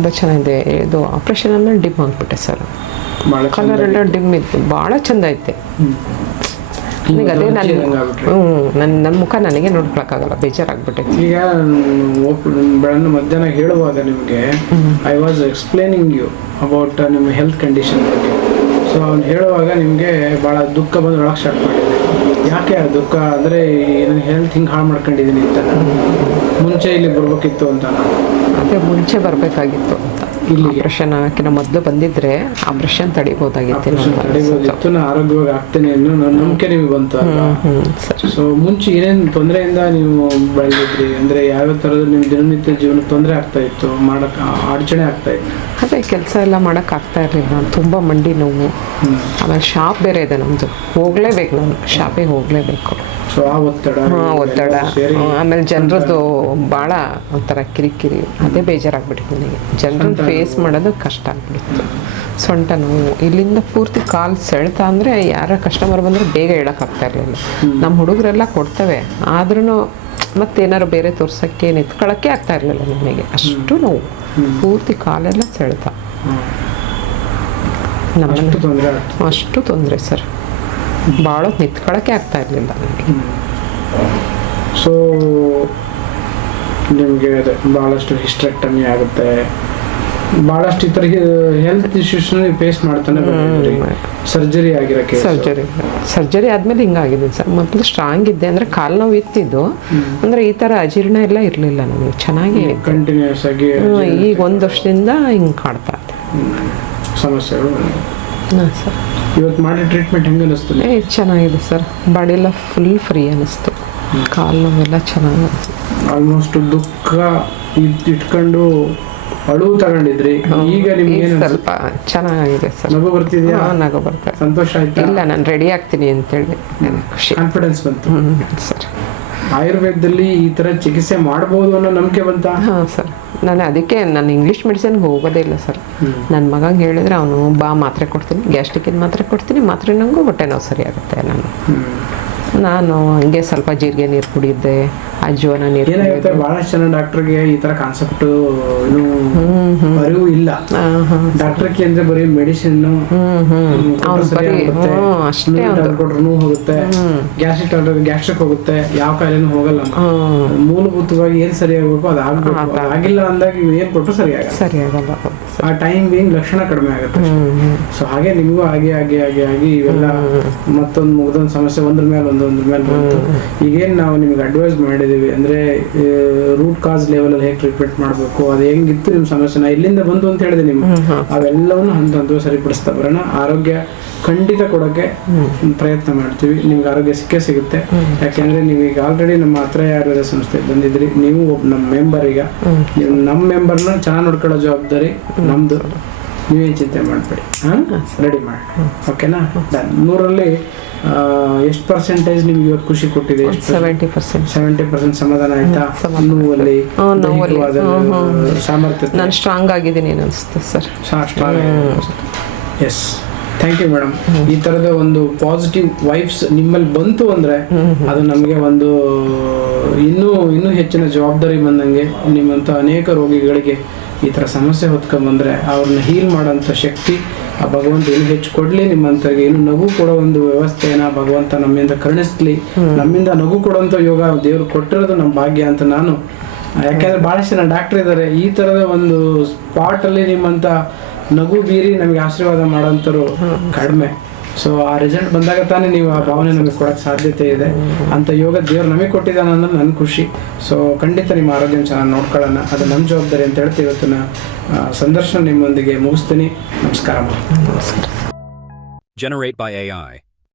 ತುಂಬ ಚೆನ್ನಾಗಿದೆ. ಇದು ಆಪ್ರೇಷನ್ ಆಮೇಲೆ ಡಿಮ್ ಆಗಿಬಿಟ್ಟೆ ಸರ್. ಭಾಳ ಕಲರ್ ಎಲ್ಲ ಡಿಮ್ ಇತ್ತು, ಭಾಳ ಚಂದ ಐತೆ. ನನಗೆ ಅದೇ ನನ್ನ ಮುಖ ನನಗೆ ನೋಡ್ಕೊಳಕ್ಕಾಗಲ್ಲ, ಬೇಜಾರಾಗ್ಬಿಟ್ಟೈತಿ. ಈಗ ಮಧ್ಯಾಹ್ನ ಹೇಳುವಾಗ ನಿಮಗೆ I was explaining you about ನಿಮ್ಮ ಹೆಲ್ತ್ ಕಂಡೀಷನ್ ಬಗ್ಗೆ. ಸೊ ಅವ್ನು ಹೇಳುವಾಗ ನಿಮಗೆ ಭಾಳ ದುಃಖ ಬಂದು ಒಳಗೆ ಸ್ಟಾರ್ಟ್ ಮಾಡಿದೆ. ಯಾಕೆ ಆ ದುಃಖ ಅಂದರೆ ನನ್ನ ಹೆಲ್ತ್ ಹಿಂಗೆ ಹಾಳು ಮಾಡ್ಕೊಂಡಿದ್ದೀನಿ ಅಂತ, ಮುಂಚೆ ಇಲ್ಲಿ ಬರ್ಬೇಕಿತ್ತು ಅಂತ. ಅದೇ ಮುಂಚೆ ಬರಬೇಕಾಗಿತ್ತು ಅಂತ, ಇಲ್ಲಿ ಆಪ್ರೇಷನ್ ಹಾಕಿನ ಮೊದಲು ಬಂದಿದ್ರೆ ಆಪ್ರೇಷನ್ ತಡಿಬೋದಾಗಿತ್ತು, ನಾನು ಆರೋಗ್ಯವಾಗಿ ಆಗ್ತೇನೆ ಅನ್ನೋ ನಂಬಿಕೆ ನಿಮಗೆ ಬಂತು. ಸೊ ಮುಂಚೆ ಏನೇನು ತೊಂದರೆಯಿಂದ ನೀವು ಬೆಳೆದಿದ್ರಿ, ಅಂದರೆ ಯಾವ್ಯಾವ ಥರದ ನಿಮ್ಮ ದಿನನಿತ್ಯ ಜೀವನ ತೊಂದರೆ ಆಗ್ತಾ ಇತ್ತು, ಮಾಡೋಕ್ಕೆ ಅಡಚಣೆ ಆಗ್ತಾ ಇತ್ತು? ಅದೇ ಕೆಲಸ ಎಲ್ಲ ಮಾಡೋಕ್ಕಾಗ್ತಾ ಇರಲಿಲ್ಲ, ತುಂಬ ಮಂಡಿ ನೋವು. ಆಮೇಲೆ ಶಾಪ್ ಬೇರೆ ಇದೆ ನಮ್ಮದು, ಹೋಗಲೇಬೇಕು, ನಾನು ಶಾಪಿಗೆ ಹೋಗಲೇಬೇಕು. ಸೊ ಆ ಒತ್ತಡ ಆಮೇಲೆ ಜನರದ್ದು ಭಾಳ ಒಂಥರ ಕಿರಿಕಿರಿ, ಅದೇ ಬೇಜಾರಾಗ್ಬಿಟ್ಟಿತ್ತು ನನಗೆ. ಜನರನ್ನು ಫೇಸ್ ಮಾಡೋದು ಕಷ್ಟ ಆಗ್ಬಿಟ್ಟಿತ್ತು. ಸೊಂಟ ನೋವು ಇಲ್ಲಿಂದ ಪೂರ್ತಿ ಕಾಲು ಸೆಳೆತ, ಅಂದರೆ ಯಾರ ಕಸ್ಟಮರ್ ಬಂದರೆ ಬೇಗ ಹೇಳೋಕ್ಕಾಗ್ತಾ ಇರಲಿಲ್ಲ. ನಮ್ಮ ಹುಡುಗರೆಲ್ಲ ಕೊಡ್ತವೆ, ಆದ್ರೂ ಮತ್ತೇನಾರು ಬೇರೆ ತೋರ್ಸೋಕ್ಕೆ ನಿಂತ್ಕೊಳ್ಳೋಕ್ಕೆ ಆಗ್ತಾ ಇರಲಿಲ್ಲ ನನಗೆ, ಅಷ್ಟು ನೋವು, ಪೂರ್ತಿ ಕಾಲೆಲ್ಲ ಸೆಳೆತ. ಅಷ್ಟು ತೊಂದರೆ ಸರ್, ಭಾಳ ನಿಂತ್ಕೊಳ್ಳೋಕ್ಕೆ ಆಗ್ತಾ ಇರಲಿಲ್ಲ ನನಗೆ. ಸೊ ನಿಮಗೆ ಅದೇ ಭಾಳಷ್ಟು ಹಿಸ್ಟೆಕ್ಟಮಿ ಆಗುತ್ತೆ, ಭಾಳಷ್ಟು ಈ ಥರ ಹೆಲ್ತ್ ಇಶ್ಯೂಸ್ನ ನೀವು ಫೇಸ್ ಮಾಡ್ತಾನೆ ಬಂದಿದ್ರಿ. ಸರ್ಜರಿ ಆಗಿರೋಕ್ಕೆ ಸರ್ಜರಿ ಆದಮೇಲೆ ಹಿಂಗಾಗಿದೆ ಸರ್. ಮೊದಲು ಸ್ಟ್ರಾಂಗ್ ಇದ್ದೆ, ಅಂದರೆ ಕಾಲು ನೋವು ಇತ್ತಿದ್ದು, ಅಂದರೆ ಈ ಥರ ಅಜೀರ್ಣ ಎಲ್ಲ ಇರಲಿಲ್ಲ ನನಗೆ, ಚೆನ್ನಾಗಿ ಕಂಟಿನ್ಯೂಸ್ ಆಗಿ. ಈಗ 1 ವರ್ಷದಿಂದ ಹಿಂಗೆ ಕಾಡ್ತಾ ಇದೆ ಸಮಸ್ಯೆಗಳು. ಹಾಂ ಸರ್. ಇವತ್ತು ಮಾಡಿ ಟ್ರೀಟ್ಮೆಂಟ್ ಹೆಂಗೆ ಅನ್ನಿಸ್ತು? ಚೆನ್ನಾಗಿದೆ ಸರ್, ಬಾಡಿ ಎಲ್ಲ ಫುಲ್ ಫ್ರೀ ಅನ್ನಿಸ್ತು, ಕಾಲು ನೋವೆಲ್ಲ ಚೆನ್ನಾಗಿ. ಆಲ್ಮೋಸ್ಟ್ ದುಃಖ ಇಟ್ಕೊಂಡು ಅಳುವು ತಗೊಂಡಿದ್ರಿ, ಈಗ ನಿಮ್ಗೆ ಸ್ವಲ್ಪ ಚೆನ್ನಾಗಿದೆ ಸರ್. ನಗು ಬರ್ತಿದೆಯಾ? ನಗು ಬರ್ತಾ, ಸಂತೋಷ ಆಯ್ತಾ? ಇಲ್ಲ, ನಾನು ರೆಡಿ ಆಗ್ತೀನಿ ಅಂತೇಳಿ ಖುಷಿ, ಕಾನ್ಫಿಡೆನ್ಸ್ ಬಂತು ಸರ್. ಆಯುರ್ವೇದದಲ್ಲಿ ಈ ಥರ ಚಿಕಿತ್ಸೆ ಮಾಡ್ಬೋದು ಅನ್ನೋ ನಂಬಿಕೆ ಬಂತ? ಹಾಂ ಸರ್, ಅದಕ್ಕೆ ನಾನು ಇಂಗ್ಲೀಷ್ ಮೆಡಿಸಿನ್ಗೆ ಹೋಗೋದೇ ಇಲ್ಲ ಸರ್. ನನ್ನ ಮಗಂಗೆ ಹೇಳಿದ್ರೆ ಅವನು ಬಾ ಮಾತ್ರೆ ಕೊಡ್ತೀನಿ, ಗ್ಯಾಸ್ಟ್ರಿಕ್ಕಿನ ಮಾತ್ರೆ ಕೊಡ್ತೀನಿ, ಮಾತ್ರೆ ನಂಗೂ ಹೊಟ್ಟೆ ನೋವು ಸರಿ ಆಗುತ್ತೆ. ನಾನು ಹಂಗೆ ಸ್ವಲ್ಪ ಜೀರಿಗೆ ನೀರು ಕುಡಿದ್ದೆ, ಅಜ್ವಾನ ನೀರು. ಏನಾಗುತ್ತೆ, ಬಹಳಷ್ಟು ಜನ ಡಾಕ್ಟರ್ಗೆ ಈ ತರ ಕಾನ್ಸೆಪ್ಟ್ ಅರಿವು ಇಲ್ಲ. ಡಾಕ್ಟರ್ಗೆ ಅಂದ್ರೆ ಬರೀ ಮೆಡಿಸಿನ್ ಅಷ್ಟೇ ಕೊಟ್ರು ಹೋಗುತ್ತೆ, ಗ್ಯಾಸ್ಟ್ರಿಕ್ ಹೋಗುತ್ತೆ, ಯಾವ ಕಾಯಿಲೆನೂ ಹೋಗಲ್ಲ. ಮೂಲಭೂತವಾಗಿ ಏನ್ ಸರಿ ಆಗ್ಬೇಕು ಅದು ಆಗ್ಬೇಕು, ಆಗಿಲ್ಲ ಅಂದಾಗ ಏನ್ ಕೊಟ್ಟರು ಸರಿಯಾಗಲ್ಲ. ಆ ಟೈಮ್ ಬೀಂಗ್ ಲಕ್ಷಣ ಕಡಿಮೆ ಆಗುತ್ತೆ. ಸೊ ಹಾಗೆ ನಿಮಗೂ ಆಗಿ ಇವೆಲ್ಲ ಮತ್ತೊಂದು ಮುಗ್ದೊಂದು ಸಮಸ್ಯೆ ಒಂದ್ರ ಮೇಲೆ ಬಂತು. ಈಗೇನು ನಾವು ನಿಮ್ಗೆ ಅಡ್ವೈಸ್ ಮಾಡಿದೀವಿ ಅಂದ್ರೆ ರೂಟ್ ಕಾಸ್ ಲೆವೆಲ್ ಅಲ್ಲಿ ಹೇಗೆ ಟ್ರೀಟ್ಮೆಂಟ್ ಮಾಡಬೇಕು, ಅದು ಹೆಂಗಿತ್ತು ನಿಮ್ಮ ಸಮಸ್ಯೆನ ಎಲ್ಲಿಂದ ಬಂತು ಅಂತ ಹೇಳಿದೆ ನಿಮ್ಗೆ, ಅವೆಲ್ಲವನ್ನು ಹಂತ ಸರಿಪಡಿಸ್ತಾ ಬರೋಣ. ಆರೋಗ್ಯ ಖಂಡಿತ ಕೊಡೋಕ್ಕೆ ಪ್ರಯತ್ನ ಮಾಡ್ತೀವಿ, ನಿಮ್ಗೆ ಆರೋಗ್ಯ ಸಿಗುತ್ತೆ. ಯಾಕೆಂದ್ರೆ ನೀವು ಈಗ ಆಲ್ರೆಡಿ ನಮ್ಮ ಆತ್ರೇಯ ಆಯುರ್ವೇದ ಸಂಸ್ಥೆಗೆ ಬಂದಿದ್ರಿ, ನೀವು ಒಬ್ಬ ನಮ್ಮ ಮೆಂಬರ್. ಈಗ ನೀವು ನಮ್ಮ ಮೆಂಬರ್ನ ಚೆನ್ನಾಗಿ ನೋಡ್ಕೊಳ್ಳೋ ಜವಾಬ್ದಾರಿ ನಮ್ದು, ನೀವೇನು ಚಿಂತೆ ಮಾಡಬೇಡಿ. ರೆಡಿ ಮಾಡಿ, ಓಕೆನಾ? 100ರಲ್ಲಿ ಎಷ್ಟು ಪರ್ಸೆಂಟೇಜ್ ನಿಮ್ಗೆ ಇವತ್ತು ಖುಷಿ ಕೊಟ್ಟಿದೆ? 70% ಸಮಾಧಾನ ಆಯ್ತಾ? ನೋವಲ್ಲಿ ಸಾಮರ್ಥ್ಯ ನಾನು ಸ್ಟ್ರಾಂಗ್ ಆಗಿದ್ದೀನಿ ಅನಿಸುತ್ತೆ sir. Yes, thank you madam. ಈ ತರದ ಒಂದು ಪಾಸಿಟಿವ್ ವೈಬ್ಸ್ ನಿಮ್ಮಲ್ಲಿ ಬಂತು ಅಂದ್ರೆ ಅದು ನಮಗೆ ಒಂದು ಇನ್ನೂ ಹೆಚ್ಚಿನ ಜವಾಬ್ದಾರಿ ಬಂದಂಗೆ. ನಿಮ್ಮಂತ ಅನೇಕ ರೋಗಿಗಳಿಗೆ ಈ ಥರ ಸಮಸ್ಯೆ ಹೊತ್ಕೊಂಡ್ಬಂದ್ರೆ ಅವ್ರನ್ನ ಹೀಲ್ ಮಾಡೋಂಥ ಶಕ್ತಿ ಆ ಭಗವಂತ ಏನು ಹೆಚ್ಚು ಕೊಡ್ಲಿ. ನಿಮ್ಮಂತರಿಗೆ ಏನು ನಗು ಕೊಡೋ ಒಂದು ವ್ಯವಸ್ಥೆನ ಭಗವಂತ ನಮ್ಮಿಂದ ಕರುಣಿಸ್ಲಿ. ನಮ್ಮಿಂದ ನಗು ಕೊಡುವಂಥ ಯೋಗ ದೇವ್ರು ಕೊಟ್ಟಿರೋದು ನಮ್ಮ ಭಾಗ್ಯ ಅಂತ ನಾನು. ಯಾಕೆಂದ್ರೆ ಬಹಳಷ್ಟು ಜನ ಡಾಕ್ಟರ್ ಇದ್ದಾರೆ, ಈ ಥರದ ಒಂದು ಸ್ಪಾಟ್ ಅಲ್ಲಿ ನಿಮ್ಮಂತ ನಗು ಬೀರಿ ನಮಗೆ ಆಶೀರ್ವಾದ ಮಾಡೋಂಥವ್ರು ಕಡಿಮೆ. ಸೊ ಆ ರಿಸಲ್ಟ್ ಬಂದಾಗ ತಾನೇ ನೀವು ಆ ಭಾವನೆ ನಮಗೆ ಕೊಡೋಕ್ಕೆ ಸಾಧ್ಯತೆ ಇದೆ. ಅಂತ ಯೋಗ ದೇವ್ರು ನಮಗೆ ಕೊಟ್ಟಿದ್ದಾನೆ ಅನ್ನೋದು ನನ್ನ ಖುಷಿ. ಸೊ ಖಂಡಿತ ನಿಮ್ಮ ಆರೋಗ್ಯ ಚೆನ್ನಾಗಿ ನೋಡ್ಕೊಳ್ಳೋಣ, ಅದು ನಮ್ಮ ಜವಾಬ್ದಾರಿ ಅಂತ ಹೇಳ್ತೀವಿ. ಇವತ್ತಿನ ಸಂದರ್ಶನ ನಿಮ್ಮೊಂದಿಗೆ ಮುಗಿಸ್ತೀನಿ. ನಮಸ್ಕಾರ. Generate by AI.